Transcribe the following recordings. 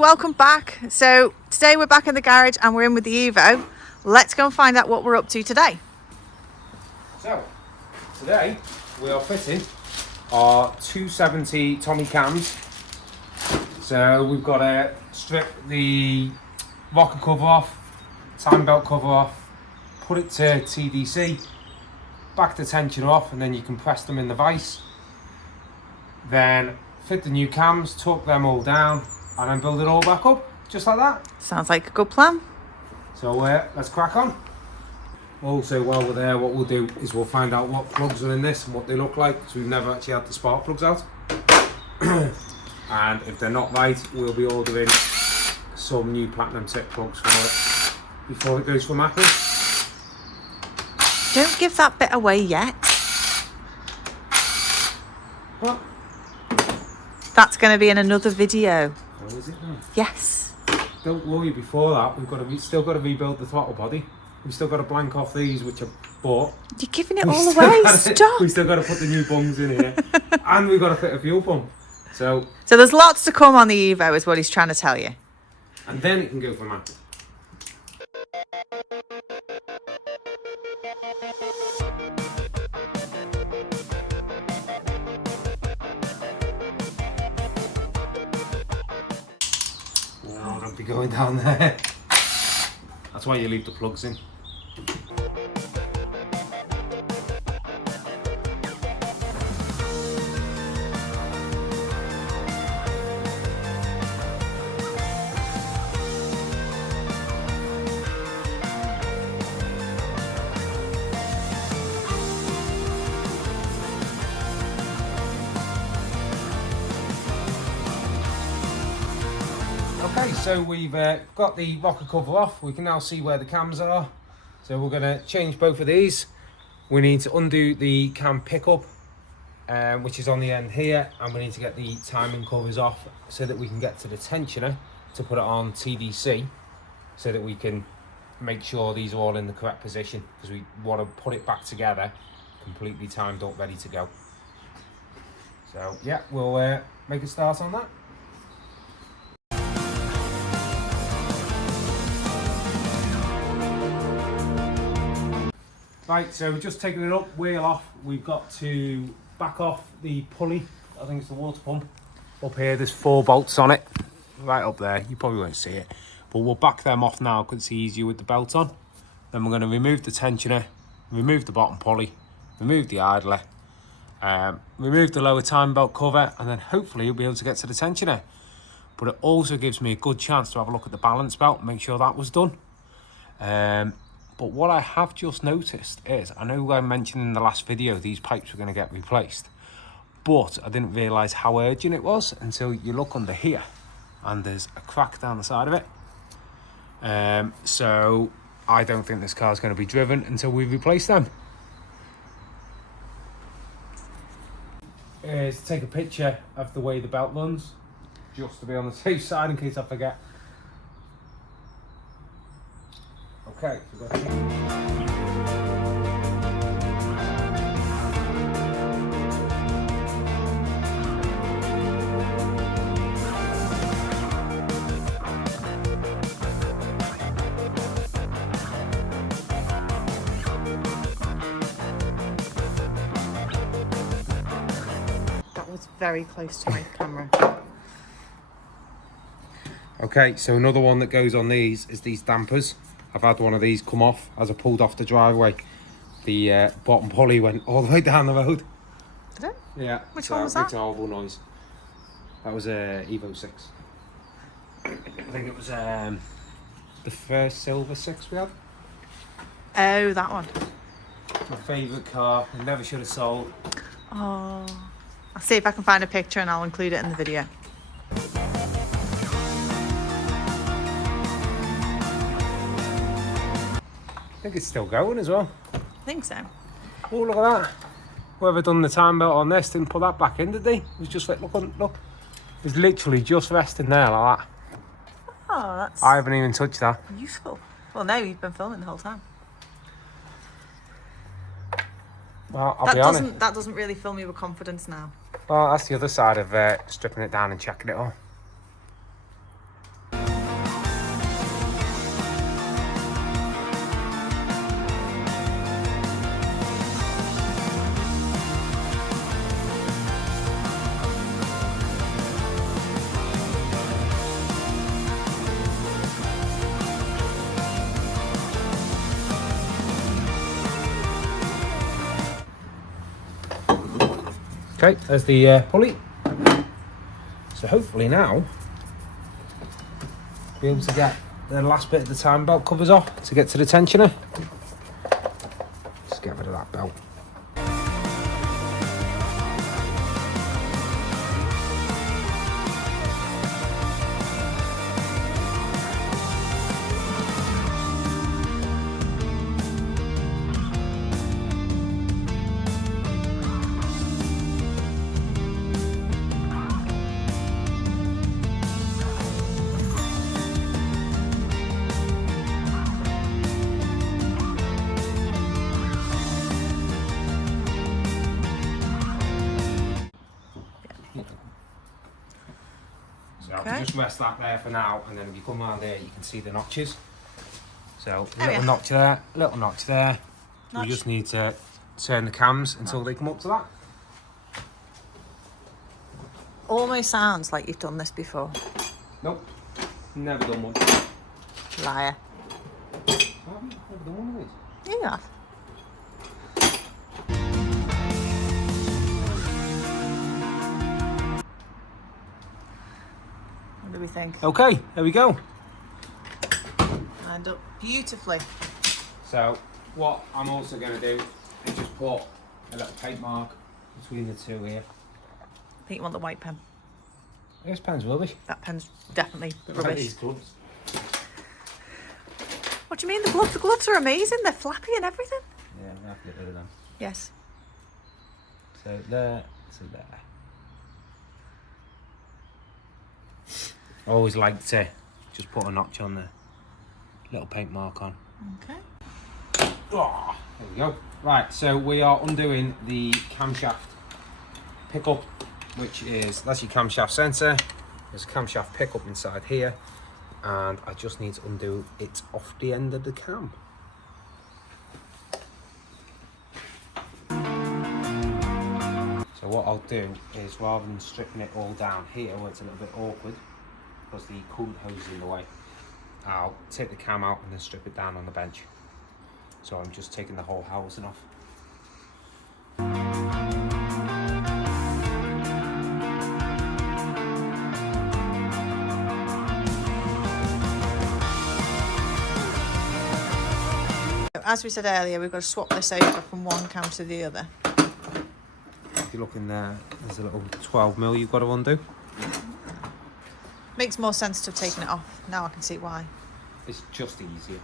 welcome back. So today we're back in the garage and we're in with the Evo. Let's go and find out what we're up to today. So today we are fitting our 270 Tommy cams. So we've got to strip the rocker cover off, time belt cover off, put it to TDC, back the tensioner off, and then you can press them in the vise. Then fit the new cams, torque them all down, and then build it all back up, just like that. Sounds like a good plan. So let's crack on. Also, while we're there, what we'll do is we'll find out what plugs are in this and what they look like, because we've never actually had the spark plugs out. And if they're not right, we'll be ordering some new platinum tip plugs for it before it goes for macro. Don't give that bit away yet. What? That's going to be in another video. Oh, is it now? Yes. Don't worry, before that, we've still got to rebuild the throttle body. We've still got to blank off these, which I bought. You're giving it all away. Stop. We've still got to put the new bungs in here. And we've got to fit a fuel pump. So there's lots to come on the Evo is what he's trying to tell you. And then it can go for macro. Oh, don't be going down there. That's why you leave the plugs in. Okay, so we've got the rocker cover off. We can now see where the cams are. So we're going to change both of these. We need to undo the cam pickup, which is on the end here, and we need to get the timing covers off so that we can get to the tensioner to put it on TDC, so that we can make sure these are all in the correct position, because we want to put it back together completely timed up, ready to go. So yeah, we'll make a start on that. Right, so we're just taking it up, wheel off. We've got to back off the pulley. I think it's the water pump. Up here, there's 4 bolts on it. Right up there, you probably won't see it. But we'll back them off now because it's easier with the belt on. Then we're going to remove the tensioner, remove the bottom pulley, remove the idler, remove the lower time belt cover, and then hopefully you'll be able to get to the tensioner. But it also gives me a good chance to have a look at the balance belt, make sure that was done. But what I have just noticed is, I know I mentioned in the last video these pipes were going to get replaced, but I didn't realise how urgent it was until you look under here and there's a crack down the side of it. So I don't think this car is going to be driven until we replace them. Is take a picture of the way the belt runs, just to be on the safe side in case I forget. Okay. That was very close to my camera. Okay, so another one that goes on these is these dampers. I've had one of these come off as I pulled off the driveway. The bottom pulley went all the way down the road. Did it? Yeah. Which one was that? Makes a horrible noise. That was a Evo 6. I think it was the first silver 6 we had. Oh, that one. My favourite car. I never should have sold. Oh, I'll see if I can find a picture and I'll include it in the video. I think it's still going as well. I think so. Oh, look at that. Whoever done the time belt on this didn't put that back in, did they? It was just like, look. It's literally just resting there like that. Oh, that's... I haven't even touched that. Useful. Well, no, you've been filming the whole time. Well, I'll be honest. That doesn't really fill me with confidence now. Well, that's the other side of stripping it down and checking it all. Okay, there's the pulley. So hopefully now be able to get the last bit of the time belt covers off to get to the tensioner. Just get rid of that belt. So I can just rest that there for now, and then if you come around there, you can see the notches. So a little notch there, little notch there. We just need to turn the cams until they come up to that. Almost sounds like you've done this before. Nope, never done one. Liar. I haven't never done one of these. You have. What do we think? Okay, there we go. Lined up beautifully. So what I'm also going to do is just put a little paint mark between the two here. I think you want the white pen. This pen's rubbish. That pen's definitely Like rubbish. these gloves. What do you mean? The gloves? The gloves are amazing. They're flappy and everything. Yeah, I'm going to have to get rid of them. Yes. So there, so there. I always like to just put a notch on the little paint mark on. Okay. Oh, there we go. Right, so we are undoing the camshaft pickup, which is, that's your camshaft sensor. There's a camshaft pickup inside here, and I just need to undo it off the end of the cam. So what I'll do is, rather than stripping it all down here where it's a little bit awkward because the coolant hose is in the way, I'll take the cam out and then strip it down on the bench. So I'm just taking the whole housing off. As we said earlier, we've got to swap this over from one cam to the other. If you look in there, there's a little 12mm you've got to undo. Makes more sense to have taken it off. Now I can see why. It's just easier.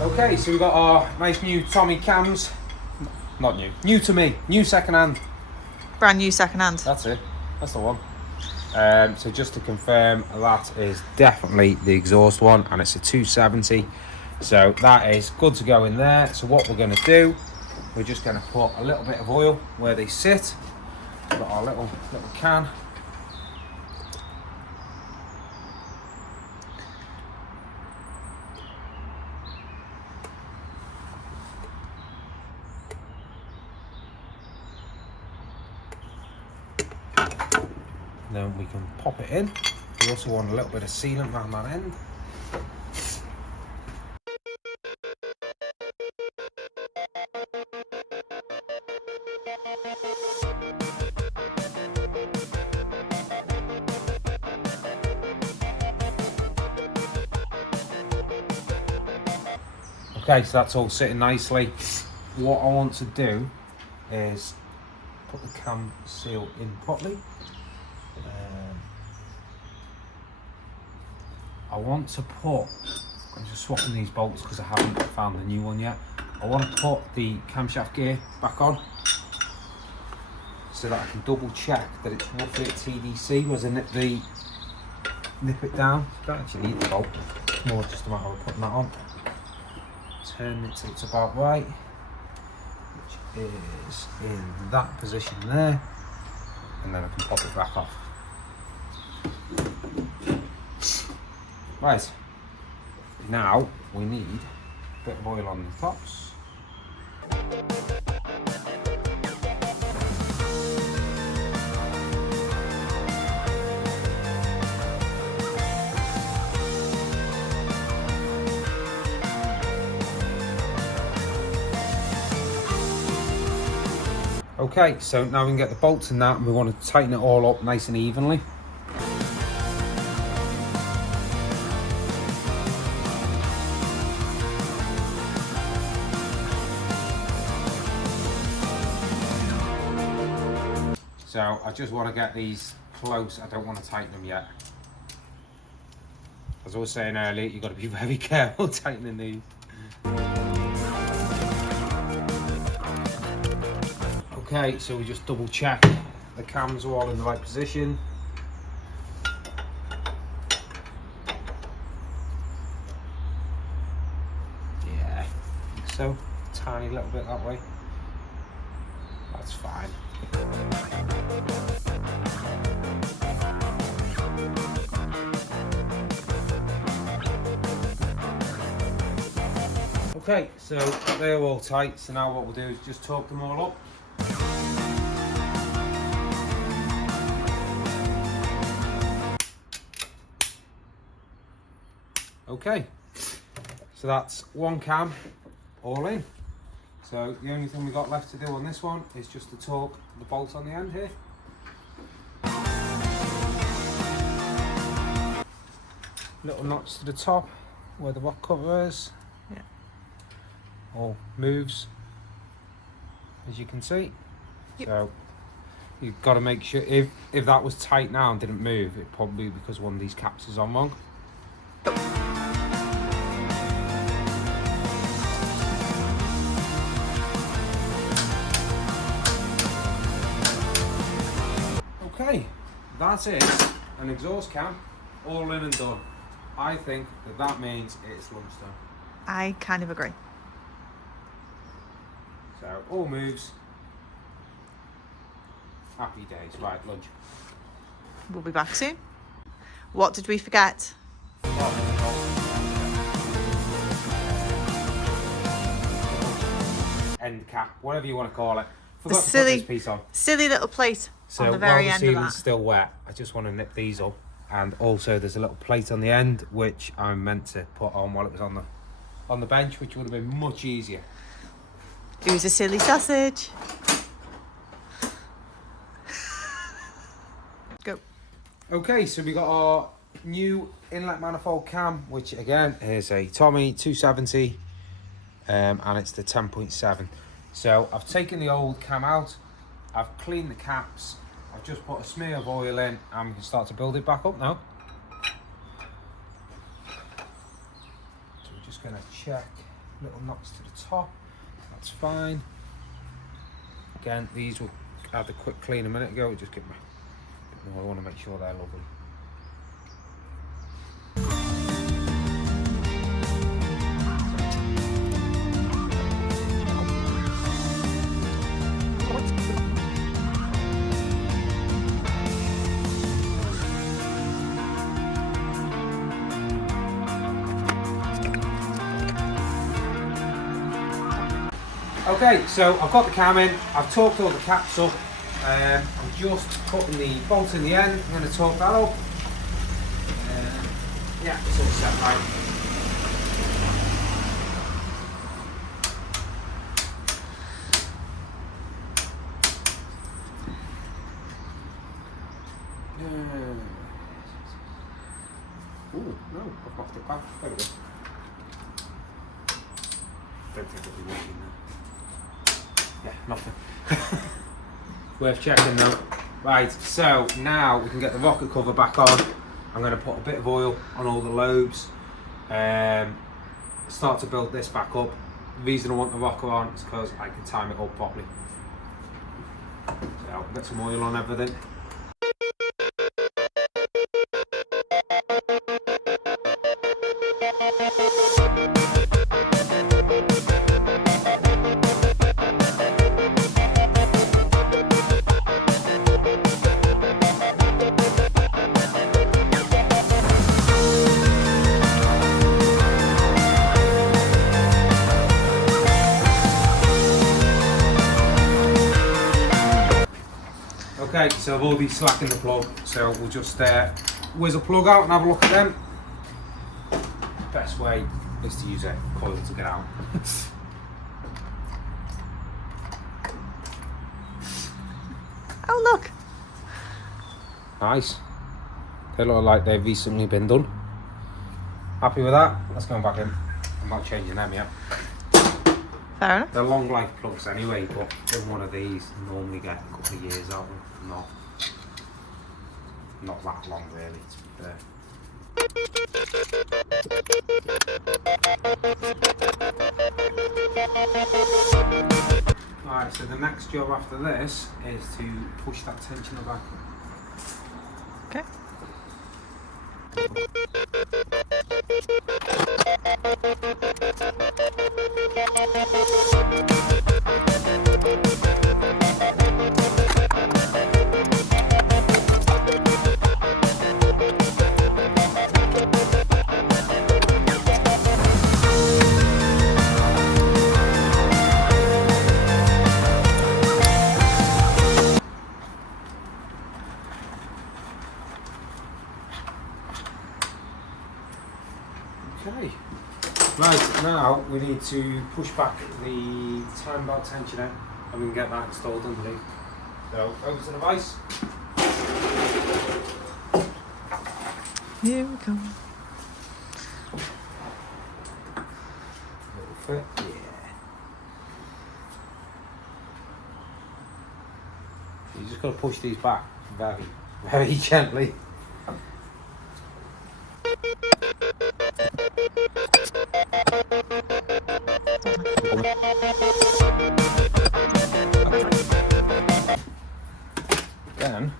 Okay, so we've got our nice new Tommy cams. Not new, new to me, new second hand. Brand new second hand. That's it, that's the one. So just to confirm, that is definitely the exhaust one, and it's a 270. So that is good to go in there. So what we're going to do, we're just going to put a little bit of oil where they sit. We've got our little can. Then we can pop it in. We also want a little bit of sealant around that end. Okay, so that's all sitting nicely. What I want to do is put the cam seal in properly. I want to put, I'm just swapping these bolts because I haven't found the new one yet. I want to put the camshaft gear back on so that I can double check that it's roughly at TDC, whereas I nip it down. Don't actually need the bolt, it's more just a matter of putting that on. Turn it till it's about right, which is in that position there, and then I can pop it back off. Right, now we need a bit of oil on the tops. Okay, so now we can get the bolts in that, and we want to tighten it all up nice and evenly. So I just want to get these close. I don't want to tighten them yet. As I was saying earlier, you've got to be very careful tightening these. Okay, so we just double check the cams are all in the right position. Yeah, I think so. Tiny little bit that way. That's fine. Okay, so they're all tight, so now what we'll do is just torque them all up. Okay, so that's one cam all in. So the only thing we got left to do on this one is just to torque the bolt on the end here. Little knots to the top where the rock cover is. Yeah. All moves, as you can see. Yep. So you've got to make sure, if that was tight now and didn't move, it probably because one of these caps is on wrong. Okay, that's it. An exhaust cam, all in and done. I think that means it's lunchtime. I kind of agree. So all moves. Happy days. Right, lunch. We'll be back soon. What did we forget? End cap, whatever you want to call it. The Forgot to put this piece on. silly little plate So on the very while end the of ceiling's that. still wet, I just want to nip these up. And also there's a little plate on the end which I meant to put on while it was on the bench, which would have been much easier. Who's a silly sausage? Go. Okay, so we got our new inlet manifold cam, which again is a Tommy 270, and it's the 10.7. So I've taken the old cam out, I've cleaned the caps, I've just put a smear of oil in, and we can start to build it back up now. So we're just going to check little knots to the top, that's fine. Again, these will had a quick clean a minute ago, just give me a bit more. I want to make sure they're lovely. Okay, so I've got the cam in, I've torqued all the caps up, I'm just putting the bolt in the end, I'm going to torque that up. Yeah, it's all set right. Ooh, no, I've knocked it back. There we go. Don't think it'll be working now. Yeah, nothing. Worth checking though. Right, so now we can get the rocket cover back on. I'm going to put a bit of oil on all the lobes. Start to build this back up. The reason I want the rocker on is because I can time it up properly. So I'll get some oil on everything. Okay, so I've already slackened the plug, so we'll just whiz a plug out and have a look at them. Best way is to use a coil to get out. Oh look. Nice. They look like they've recently been done. Happy with that? Let's go back in. I'm not changing them yet. Fair enough. They're long life plugs anyway, but in one of these normally get a couple of years out of them. Not that long really, to be fair. Alright, so the next job after this is to push that tensioner back. Okay. Okay. Right, now we need to push back the time belt tensioner and we can get that installed underneath. So, over to the vise. Here we go. Little fit, yeah. You just got to push these back very, very gently. Then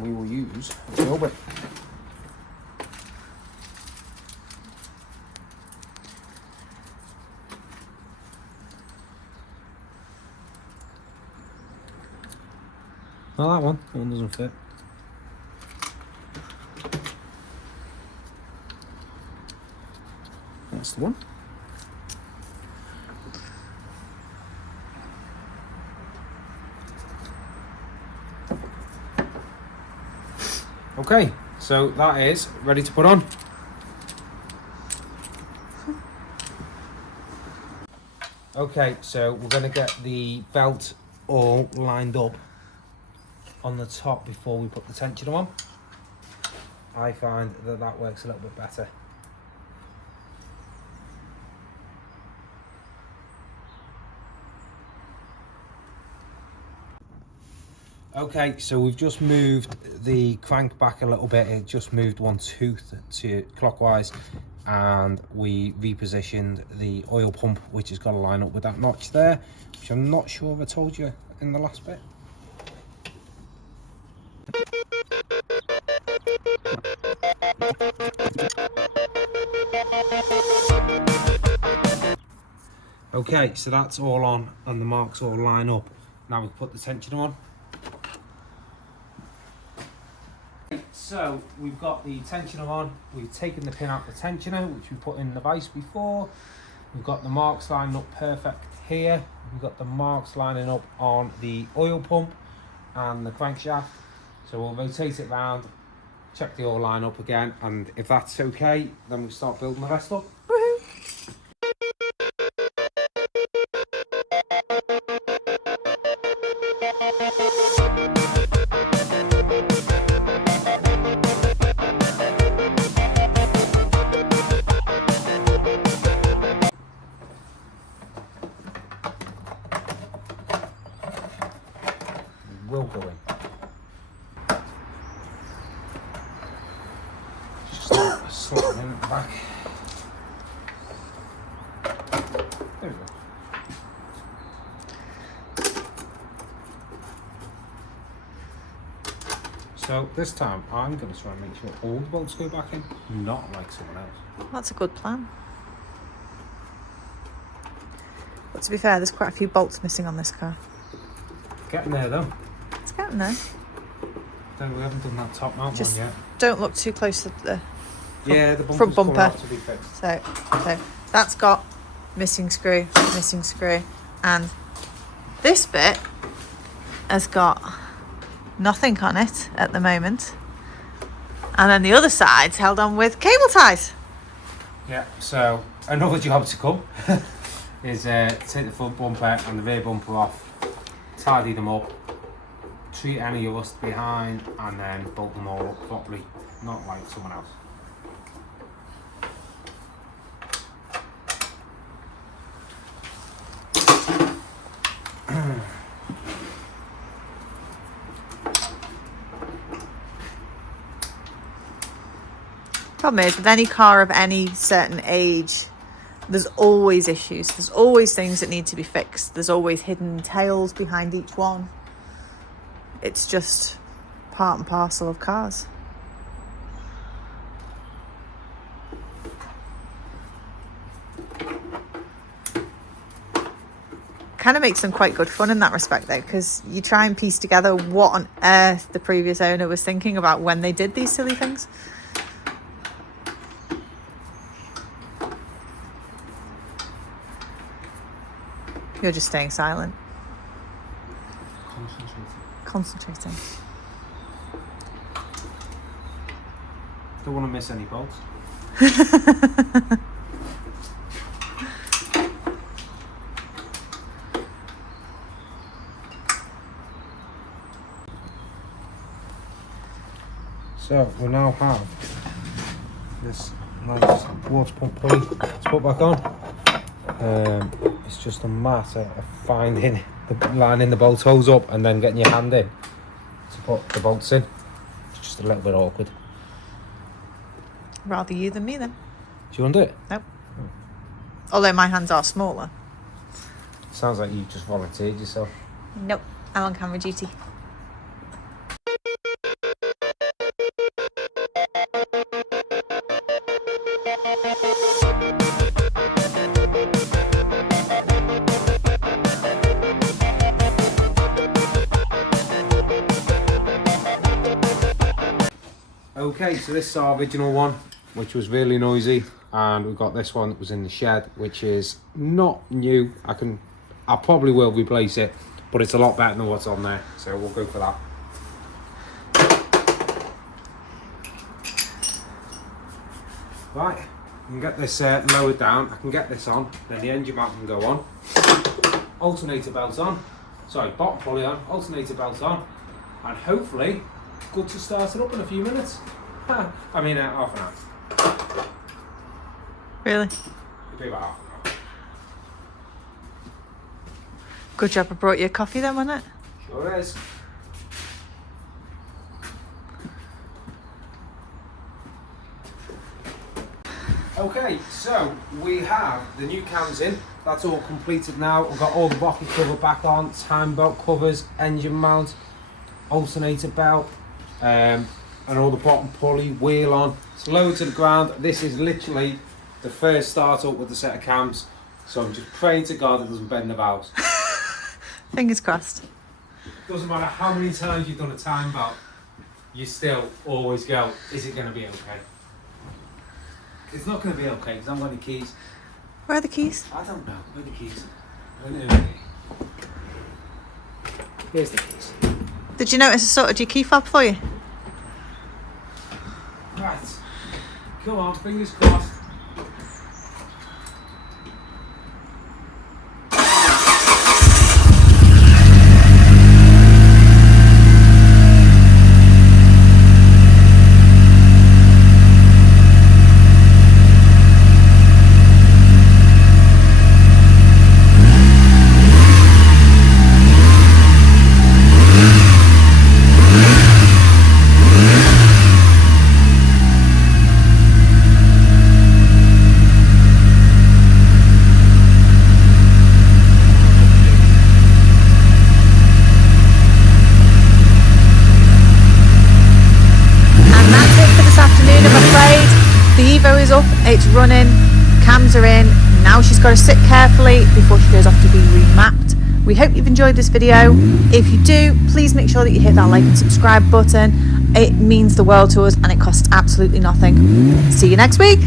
we will use a drill bit. Not that one. That one doesn't fit. That's the one. Okay, so that is ready to put on. Okay, so we're going to get the belt all lined up on the top before we put the tensioner on. I find that that works a little bit better. Okay, so we've just moved the crank back a little bit. It just moved one tooth to clockwise, and we repositioned the oil pump, which has got to line up with that notch there, which I'm not sure if I told you in the last bit. Okay, so that's all on and the marks all line up. Now we put the tensioner on. So we've got the tensioner on, we've taken the pin out the tensioner, which we put in the vise before. We've got the marks lined up perfect here. We've got the marks lining up on the oil pump and the crankshaft. So we'll rotate it round, check the oil line up again, and if that's okay, then we start building the rest up. Will go in. Just slot him back. There we go. So this time I'm going to try and make sure all the bolts go back in, not like someone else. That's a good plan. But to be fair, there's quite a few bolts missing on this car. Getting there though. It's getting there. No, we haven't done that top mount Just one yet. don't look too close to the Yeah, the front bumper's coming bumper. out to be fixed. So that's got missing screw, and this bit has got nothing on it at the moment. And then the other side's held on with cable ties. Yeah, so another job to come is take the front bumper and the rear bumper off, tidy them up, treat any rust behind, and then bolt them all up properly, not like someone else. Problem is, with any car of any certain age, there's always issues. There's always things that need to be fixed. There's always hidden tails behind each one. It's just part and parcel of cars. Kind of makes them quite good fun in that respect though, because you try and piece together what on earth the previous owner was thinking about when they did these silly things. You're just staying silent. Concentrating. Don't want to miss any bolts. So we now have this nice water pump pulley to put back on. It's just a matter of finding lining the bolt holes up and then getting your hand in to put the bolts in. It's just a little bit awkward. Rather you than me then. Do you want to do it? Nope. Although my hands are smaller. Sounds like you just volunteered yourself. Nope, I'm on camera duty. Okay, so this is our original one, which was really noisy, and we've got this one that was in the shed, which is not new. I probably will replace it, but it's a lot better than what's on there, so we'll go for that. Right, I can get this lowered down. I can get this on, then the engine mount can go on. Alternator belt on. Sorry, bottom pulley on, alternator belt on, and hopefully good to start it up in a few minutes. I mean, half an hour. Really? It'll be about half an hour. Good job I brought you a coffee then, wasn't it? Sure is. Okay, so we have the new cams in. That's all completed now. We've got all the rocket cover back on, time belt covers, engine mount, alternator belt, and all the bottom pulley, wheel on. It's lowered to the ground. This is literally the first start up with the set of cams. So I'm just praying to God it doesn't bend the valves. Fingers crossed. Doesn't matter how many times you've done a time belt, you still always go, is it going to be okay? It's not going to be okay because I haven't got any keys. Where are the keys? I don't know. Where are the keys? Where are the keys? Here's the keys. Did you notice I sorted your key fob for you? Right. Come on, fingers crossed. Evo is up, it's running, cams are in. Now she's got to sit carefully before she goes off to be remapped. We hope you've enjoyed this video. If you do, please make sure that you hit that like and subscribe button. It means the world to us and it costs absolutely nothing. See you next week.